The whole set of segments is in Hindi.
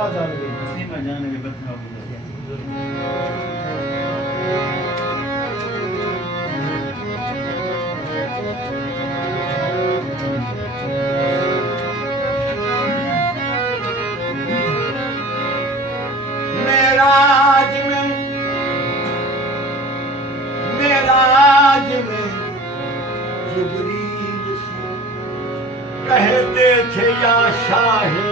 सीमा जाने के बता जिब्रील से कहते थे या शाहे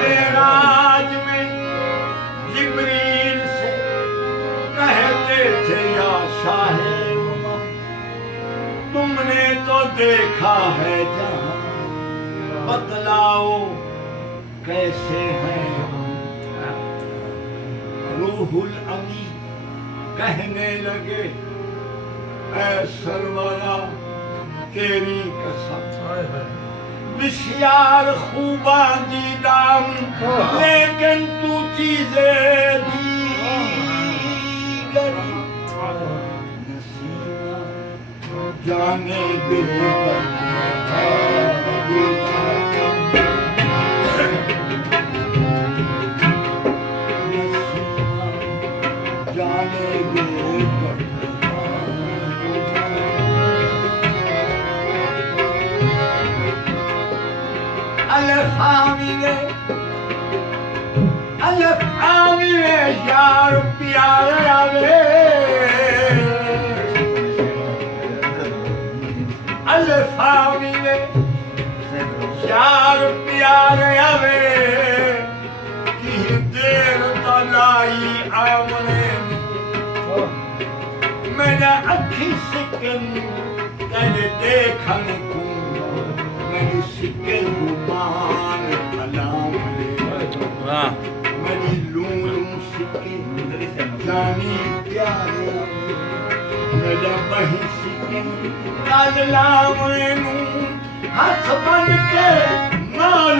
मेराज में जिब्रील से कहते थे या शाहे तुमने तो देखा है जहां बतलाओ कैसे हैं हम। रूहुल अमी कहने लगे ऐ सरवरा तेरी कसम बिशियार खूबा दीदाम लेकिन तू चीजें दीगर नसीमा जाने दे Alef amine yar pyare Alef amine yar pyare ave ki der talai amne mena akhi sikken kane dekhan ko meni sikken human alam मेरी लूं सिक्के जानी प्यारे मेरा बही सिक्के काजला मैनू हाथ बन के माल